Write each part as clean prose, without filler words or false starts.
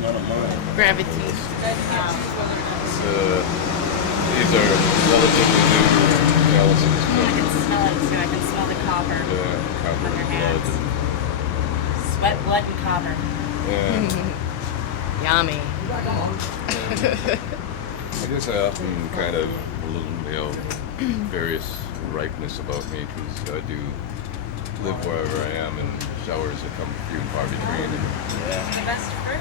Gravity. These are relatively new galaxies. I can smell it too. I can smell the copper Copper on your and hands. blood. Sweat, blood, and copper. Yeah. Yummy. I guess I often kind of, various ripeness about me because I do live wherever I am, and showers that come few and far between. And The best fruit.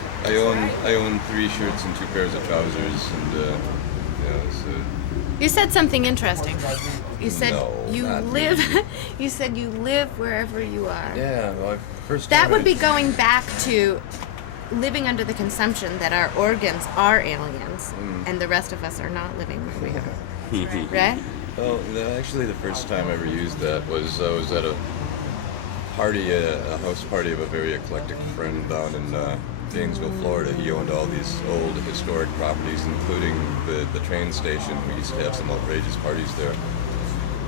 I own 3 shirts and 2 pairs of trousers, and so You said something interesting. You said No, you not live. really. You said you live wherever you are. yeah. Well, first That time would I- be going back to living under the consumption that our organs are aliens, and the rest of us are not living where we are. Right? Well, actually, the first time I ever used that was I was at a party, a house party of a very eclectic friend down in Gainesville, Florida. He owned all these old historic properties, including the train station. We used to have some outrageous parties there.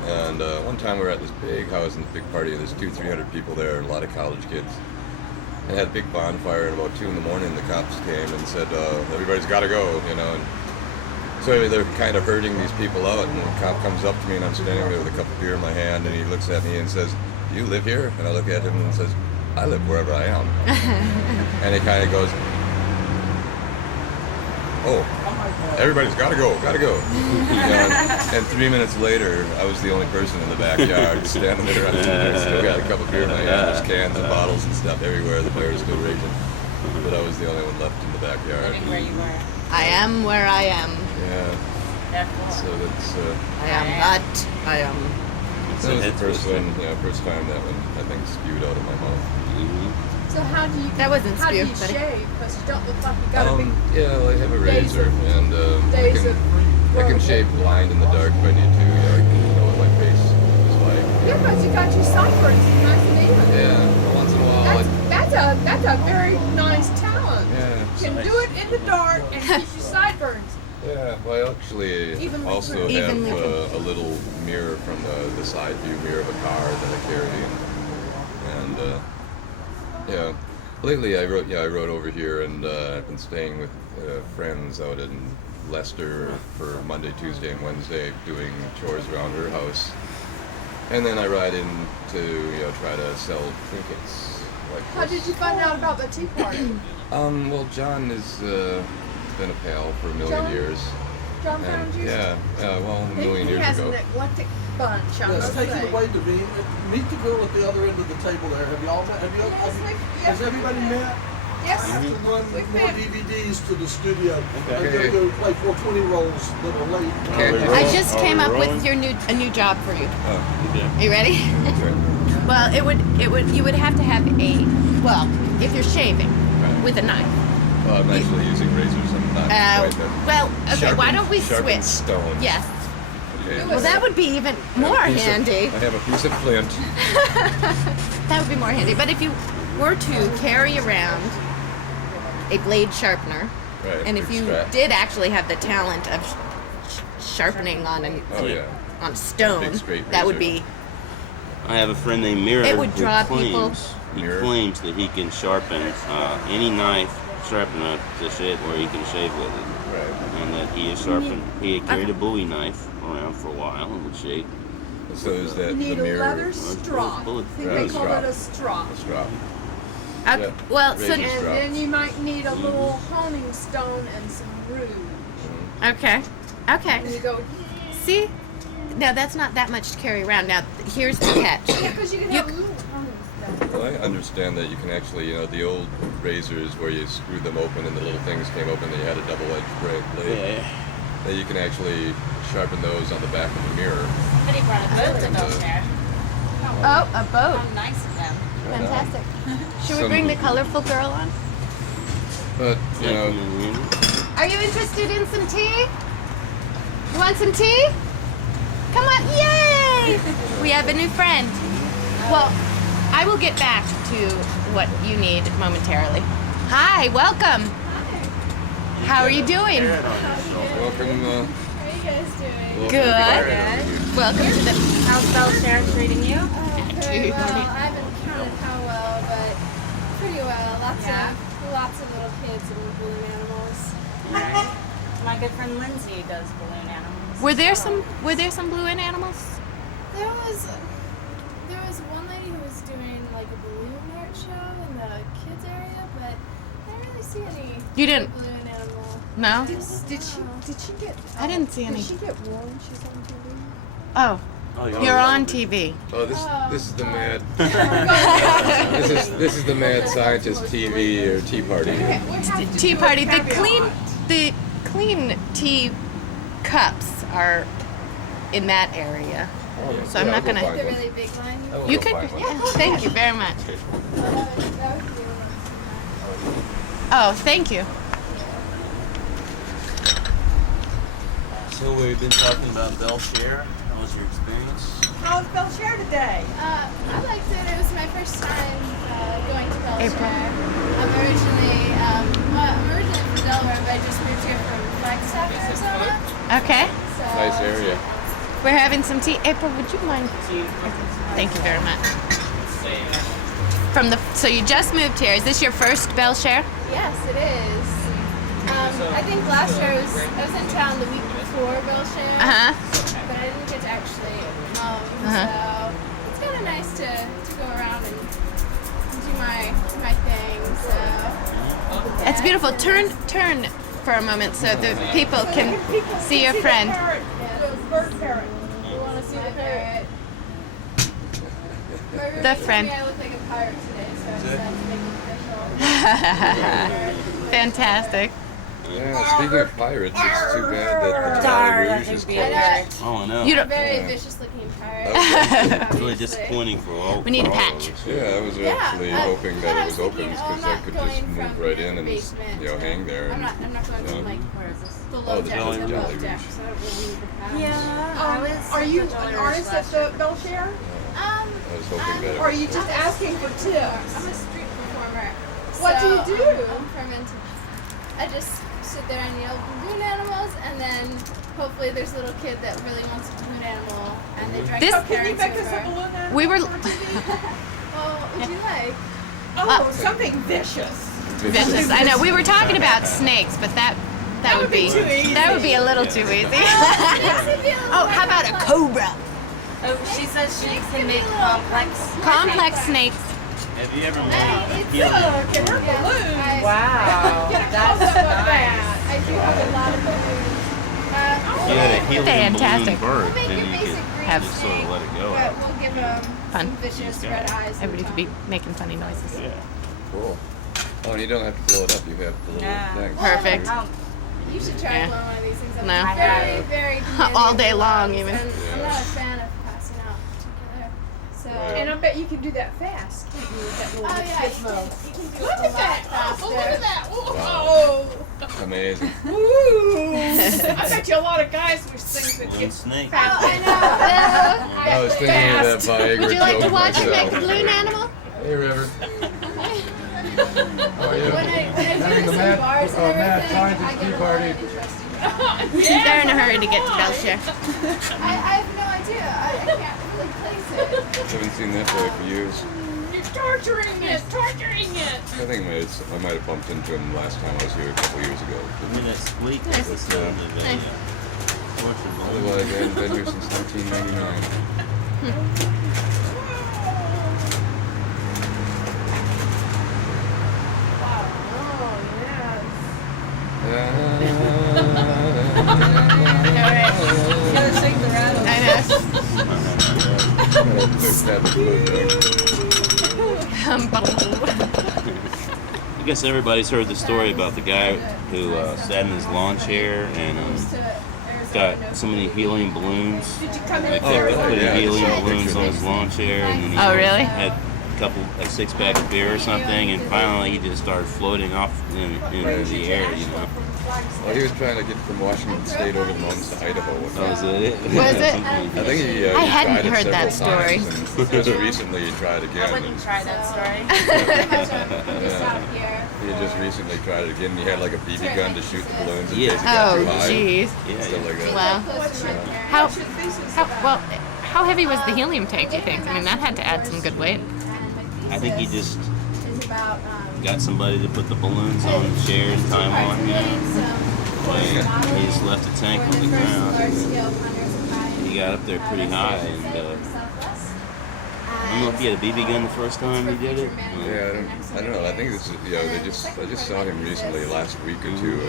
And one time we were at this big house and this big party, and there's 200-300 people there, and a lot of college kids. And had a big bonfire, and about 2 in the morning the cops came and said, everybody's got to go, and so they're kind of herding these people out, and the cop comes up to me, and I'm standing there with a cup of beer in my hand, and he looks at me and says, "You live here?" And I look at him and says, "I live wherever I am." And he kind of goes, "Oh, everybody's got to go. And 3 minutes later, I was the only person in the backyard standing there. I still got a cup of beer in my hand. There's cans and bottles and stuff everywhere. The bear is still raging. But I was the only one left in the backyard. Living where you were. I am where I am. Yeah. Therefore. So that's I am not. I am. that was the first one. Yeah, first time that one I think spewed out of my mouth. So how do you? That wasn't How do you spew, buddy. shave? Because you don't look like you got a big Yeah, well, I have a days razor, of- and days of. I can shave blind in the dark if I need to. Yeah, I can know what my face is like. Yeah, because you got your sideburns nice and even. Yeah, once in a while. That's a very nice talent. Yeah. You can do it in the dark and keep your sideburns. Yeah, well, I actually Evenly also priced. have Evenly a little mirror from the side view mirror of a car that I carry, and yeah. Lately, I rode over here, and I've been staying with friends out in Leicester for Monday, Tuesday, and Wednesday, doing chores around her house, and then I ride in to try to sell trinkets. Like How did you find out about the tea party? Well, John has been a pal for a million John? years. John found you? Yeah, well, a million He years has ago. an eclectic bunch, I Yes, must take it say. away, Davine. Meet the girl at the other end of the table there. Have y'all met? Has everybody met? I Yes. have to run We've more met. DVDs to the studio. Okay. I'm going to go play 420 rolls that are late. Okay. I just came up with a new job for you. Oh, Are you ready? okay. Well, you would have to have if you're shaving with a knife. Well, I'm actually using razors. I'm not quite that Well, okay, why don't we sharpened switch? stone. Yes. Okay. Well, that would be even more handy. I have a piece of flint. That would be more handy. But if you were to carry around a blade sharpener, Right. and if big you strap. did actually have the talent of sharpening on Oh yeah. on stone, Big straight that would razor. be. I have a friend named Mirror It would who draw claims, people- he Mirror? claims that he can sharpen any knife sharp enough to shave where he can shave with it. Right. And that he has sharpened, he had carried a Bowie knife around for a while and would shave. So is that You need the a mirror? leather straw. I think Yeah, they a call straw. it a straw. A straw. Okay, Yeah. well, so Razor And straw. then you might need a little honing stone and some rouge. okay. And you go, See, now that's not that much to carry around. Now here's the catch. yeah, because you can have a little honing stone. Well, I understand that you can actually, the old razors where you screwed them open and the little things came open and you had a double-edged blade. That you can actually sharpen those on the back of the mirror. But he brought a boat to go there. Oh, a boat. How nice of them. Fantastic. Should we Some- bring the colorful girl on? But, Are you interested in some tea? You want some tea? Come on, yay! We have a new friend. Well, I will get back to what you need momentarily. Hi, welcome. How are you doing? welcome, How are you guys doing? Good. Welcome to the. How's Belshare treating you? Very well. I haven't counted how well, but pretty well. Lots Yeah. of little kids and good friend Lindsay does balloon animals. Were there some balloon animals? There was one lady who was doing like a balloon art show in the kids area, but I didn't really see any You didn't? balloon animal. No? Did she get? I didn't see any. Did she get warned? She's on TV. Oh, Oh, you're on TV. Oh, this is the mad. this is the mad scientist TV or tea party. Tea party. The clean tea cups are in that area. So I'm not gonna. The really big one. You could. Yeah. Thank you very much. That would be the one. Oh, thank you. So we've been talking about Bell Share. How was your experience? How was Bell Share today? I liked it. It was my first time going to April. Belshire. I'm originally from Delaware, but I just moved here from Flagstaff, Arizona. Okay. So Nice area. We're having some tea. April, would you mind? Thank you very much. So you just moved here. Is this your first Bell Share? Yes, it is. I think last year I was in town the week before Belshire, Uh-huh. but I didn't get to actually come. So it's kind of nice to go around and do my thing. So It's beautiful. Turn for a moment so the people can see your friend. Bird parrot. you want to see the parrot? My roommate The told friend. me I look like a pirate today, so I decided to make it official. Fantastic. Yeah, speaking of pirates, it's too bad that the Darn, Baton that Rouge is could be closed. a parrot. Oh, I know. You don't. Very vicious looking pirate. Okay. It's really disappointing for all. We need a for all of patch. us. Yeah, I was actually hoping that it was open thinking, because I could just move right in and just, hang there. I'm And, not going from like the Oh, low the deck Jolly to the Jolly low deck, Rouge. so I don't really need the pass. Yeah, I was. Are you at the an Jolly artist Rouge at the Bell Share? I was hoping that it Or are you was just asking for I'm tips? a street performer. What do you so do? I'm fermented. I just sit there and yell balloon animals, and then hopefully there's a little kid that really wants a balloon animal, and they drag This- their Can you parents make us a over. balloon animal We were- for TV? Oh, what would you like? Oh, something vicious. Vicious. I know. We were talking about snakes, but that would be too easy. that would be a little too easy. Oh, Oh, how about a cobra? Oh, she says she can make complex. Complex snakes. Have you ever made a Look healing? at her balloon. Wow, Get a that's close-up of nice. that. I do have a lot of balloons. If you had a helium Fantastic. balloon bird, We'll make then your you basic could green Have- just sort of snake, let it go. but we'll give them Fun. some vicious red eyes. and Everybody could be tongue. making funny noises. Yeah. cool. Oh, and you don't have to blow it up. You have the little Yeah. thing. Perfect. You should try Yeah. blowing one of these things up. No. It's very, very All day humidity long, and even. I'm not a fan of passing out in particular. So. Right. And I bet you can do that fast, can't you, with that Oh little yeah, you gizmo? can do Look it a at lot that! faster. Oh, look at that! Amazing. Ooh! Ooh! I bet you a lot of guys wish things would Balloon get snake. Oh, I know. I was thinking of that Viagra Would you like to joke watch me make a myself. balloon animal? Hey, Reverend. How are you? When I do this in bars and everything, I get a lot of interesting. They're in a hurry to get to Belshire. I have no idea. I can't really place it. Haven't seen that boy for years. You're torturing it! Torturing it! I think I might have bumped into him last time I was here a couple years ago. I mean, that squeak Nice. is the sound of a Nice. tortured balloon. Otherwise, I haven't been here since 1999. Oh, yes. I I guess everybody's heard the story about the guy who sat in his lawn chair and got so many helium balloons. Did you come They in kept there? putting yeah, helium I saw a balloons picture on of his it. lawn chair, and then he Oh, really? had a couple, a 6-pack of beer or something, and finally he just started floating off in the air, you know. Well, he was trying to get from Washington State over the mountains to Idaho. Oh, is that it? Was it? I think he. I he hadn't tried it heard that several story. times, and just recently he tried I again. wouldn't And try that story. Just out here. he just recently tried it again. He had like a BB gun to shoot the balloons in Yeah. case he got Oh, too high. jeez. Yeah, Stuff like that. Wow. Close to my parents. How heavy was the helium tank, do you think? I mean, that had to add some good weight. I think he just Is about, got somebody to put the balloons on, share and time on, you know. way. He just left the tank on the ground. Large scale hunters of pine. He got up there pretty high, and I don't know if he had a BB gun the first time he did it. Yeah, I don't know. I think this is, I just saw him recently last week or two,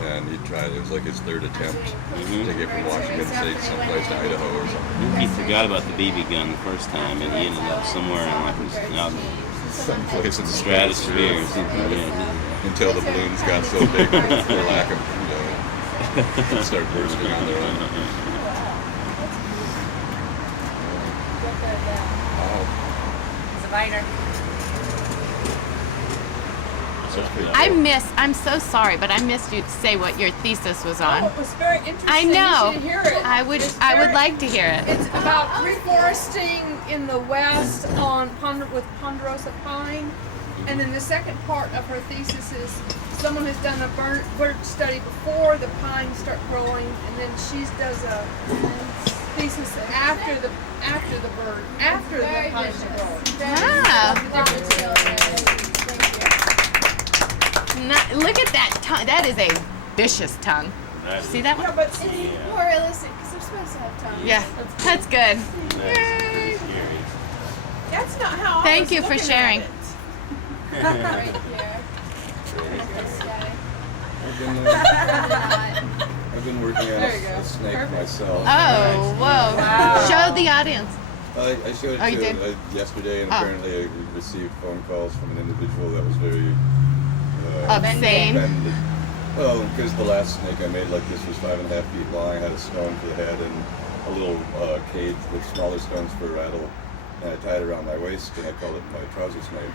and he tried. It was like his third attempt to get from Washington State someplace to Idaho or I something. think he forgot about the BB gun the first time, and he ended up somewhere in like out in Someplace in the the stratosphere or something. Yeah. until the balloons got so big for lack of, they'd start bursting on their own. Wow. It's a biter. I'm so sorry, but I missed you to say what your thesis was Oh, on. it was very interesting. I know. You should hear it. I would It's like to hear it. It's about reforesting in the West with ponderosa pine. And then the second part of her thesis is someone has done a bird study before the pines start growing, and then she does a thesis after the pines grow. Wow. Thank Look at that tongue. That is a vicious tongue. See that Yeah, one? but you. It's more realistic because they're supposed to have tongues. Yeah, that's good. Pretty scary. that's not how I Thank was you for looking sharing. at it. Right here. This guy. I've been working on There you go. a snake myself. Oh, whoa. Wow. Show the audience. I showed it Oh, you to did? yesterday, and Oh. apparently I received phone calls from an individual that was very Obscene. offended. Oh, because the last snake I made like this was 5.5 feet long, had a stone for the head and a little cage with smaller stones for a rattle, and I tied it around my waist, and I called it my trouser snake.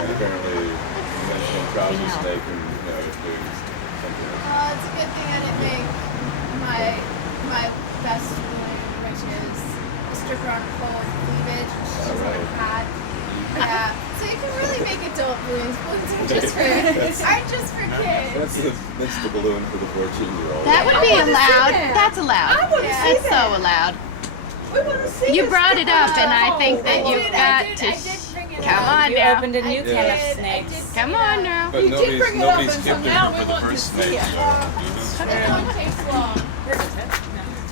And apparently, mentioning trouser snake and doing something else. It's a good thing I didn't make my best balloon, which is a stripper on a pole with cleavage, which is All on a right. pad. Yeah. So you can really make adult balloons. Balloons are just for kids. That's the balloon for the 14-year-old. That would be wanna see allowed. that. That's allowed. I wanna see That's that. so allowed. We want to see You this brought it up, and I think that Oh, you've I got did to. bring it Come up. on You now. opened a new I can of did snakes. Come on now. But You did bring it up, nobody's and so skipped now it we for the want to first see snake. it. That one takes long.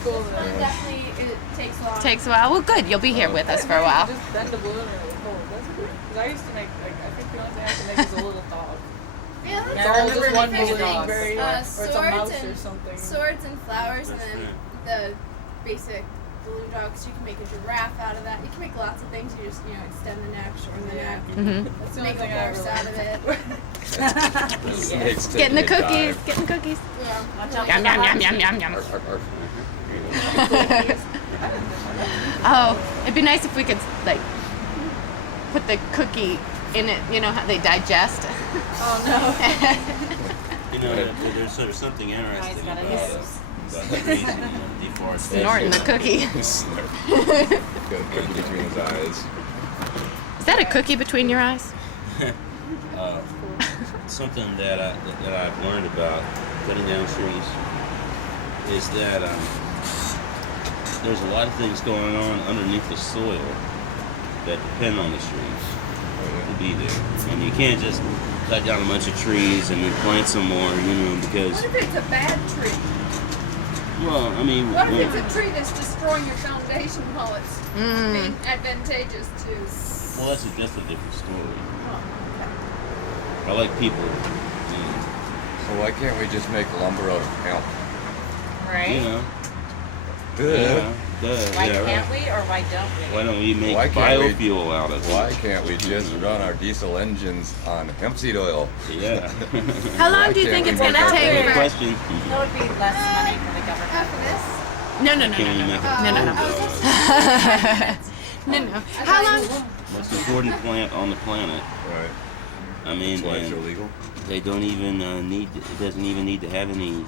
Cool. Definitely, it takes long. Takes a while. Well, good. You'll be here with us for a while. Just bend the balloon and it will hold. That's good. Because I used to make, like, I think the only thing I can make is a little dog. Yeah, that's Yeah, I All remember just one making balloon, dogs. or it's a swords mouse and or something. swords and flowers, and then the basic balloon dogs. You can make a giraffe out of that. You can make lots of things. You just extend the neck, shorten the neck, Mm-hmm. That's the only make a thing I horse ever out of learned. it. Snake's Getting the taking a cookies. dive. Getting cookies. Yeah. Watch out Yum for yum the yum hot yum yum yum. Arf, arf, arf. Oh, it'd be nice if we could like put the cookie in it. You know how they digest. Oh no. You know, there's something interesting got a about nose. the trees and deforestation. Snorting the cookie. Got a cookie between his eyes. Is that a cookie between your eyes? Something that I've learned about cutting down trees is that there's a lot of things going on underneath the soil that depend on the trees to be there, and you can't just cut down a bunch of trees and then plant some more, because What if it's a bad tree? well, I mean, What if it's a tree that's destroying your foundation while it's being advantageous to? well, that's just a different story. I like people. So why can't we just make lumber out of hemp? Right? Why Yeah, can't we or why don't we? Why don't we make Why can't we- biofuel out of it? Why can't we just run our diesel engines on hemp seed oil? Yeah. How long Why do you think can't it's we gonna make take Good for? question. That would be less money for the government. After this. No, no, no, Can we no, make no, a no, no, no. plant? No, no. How long? Most important plant on the planet. Right. I mean, That's why it's and illegal. they don't even need. It doesn't even need to have any.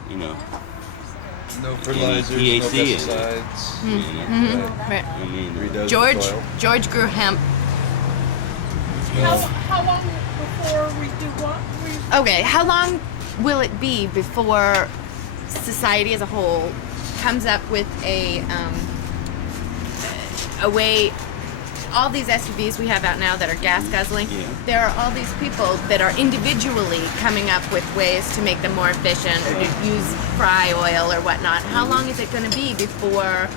No fertilizers, no THC in it. pesticides. Right. I mean, Redoes the George soil. grew hemp. How long before we do what? Okay, how long will it be before society as a whole comes up with a way all these SUVs we have out now that are gas guzzling, Yeah. there are all these people that are individually coming up with ways to make them more efficient or to use fry oil or whatnot. How long is it going to be before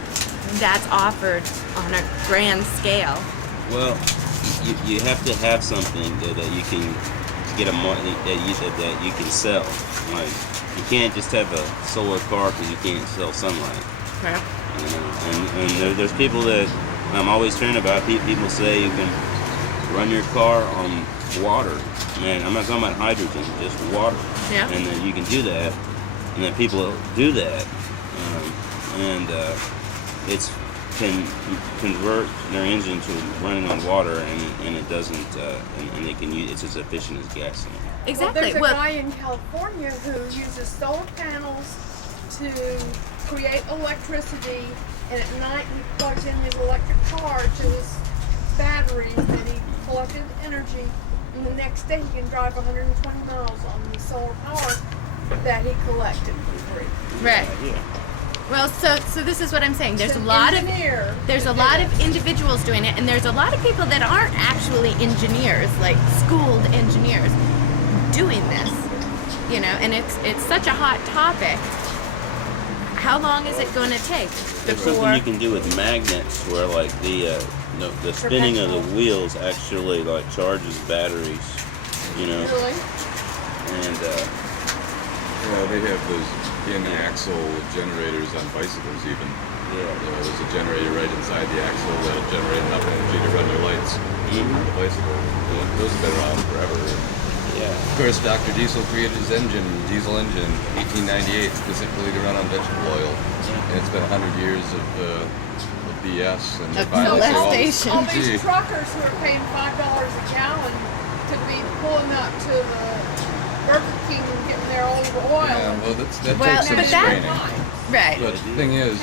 that's offered on a grand scale? Well, you have to have something that you can get that you can sell. Like, you can't just have a solar car because you can't sell sunlight. Okay. You know? And there's people that I'm always hearing about. People say you can run your car on water. Man, I'm not talking about hydrogen, just water. Yeah. And then you can do that, and then people do that, and it's can convert their engine to running on water, and it doesn't, and they can use it's as efficient as gasoline. Exactly. Well, there's a guy in California who uses solar panels to create electricity, and at night he plugs in his electric car to his batteries, and he collected energy, and the next day he can drive 120 miles on the solar power that he collected for free. Right. Well, so this is what I'm saying. There's a lot of individuals doing it, and there's a lot of people that aren't actually engineers, like schooled engineers, doing this. You know, and it's such a hot topic. How long is it going to take There's before? something you can do with magnets where like the spinning of the wheels actually like charges batteries, you know. Really? And They have those in-axle generators on bicycles even. There's a generator right inside the axle that'll generate enough energy to run your lights on the bicycle. Those have been around forever. Of course, Dr. Diesel created his diesel engine, 1898, specifically to run on vegetable oil. And it's been 100 years of BS. And they finally say, molestation. All gee, these truckers who are paying $5 a gallon to be pulling up to the Burger King and getting their olive oil. yeah, well, that Well, takes some but that- training. Right. But the thing is,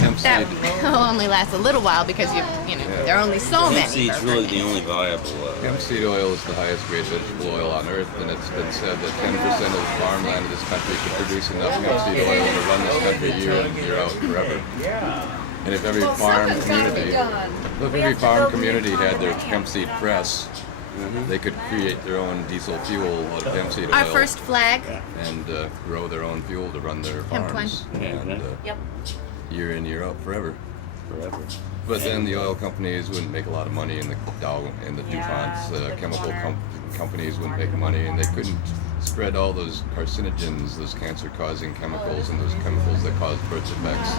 hemp That seed, will only last a little while because you know there are only so hemp many. seed's per really person. the only viable. hemp seed oil is the highest grade vegetable oil on earth, and it's been said that 10% of the farmland of this country could produce enough hemp seed oil to run this country year in, year out, forever. And if every Well, farm something's got to be community, done. if every farm community had their hemp seed press, they could create their own diesel fuel out of hemp seed oil. Our first flag. And grow their own fuel to run their Hemp farms. twine. And Yep. year in, year out, forever. Forever. But then the oil companies wouldn't make a lot of money, and the Dow and the DuPont's chemical companies wouldn't make money, and they couldn't spread all those carcinogens, those cancer-causing chemicals, and those chemicals that cause birth defects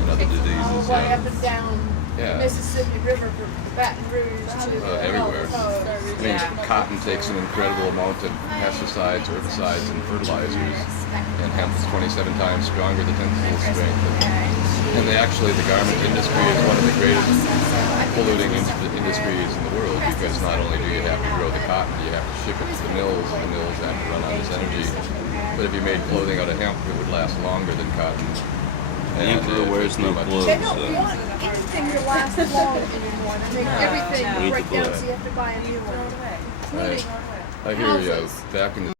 and other All diseases. the way up and down Yeah. Mississippi River from Baton Rouge to the everywhere. Gulf Coast. I mean, cotton takes an incredible amount of pesticides, herbicides, and fertilizers, and hemp is 27 times stronger, the tensile strength. And the garment industry is one of the greatest polluting industries in the world, because not only do you have to grow the cotton, you have to ship it to the mills, and the mills have to run on this energy. But if you made clothing out of hemp, it would last longer than cotton. The emperor wears no clothes. They don't want anything to last long anymore. They make everything Need to break down, buy. so you have to buy a new one. Right. Including I hear you. houses. Back in the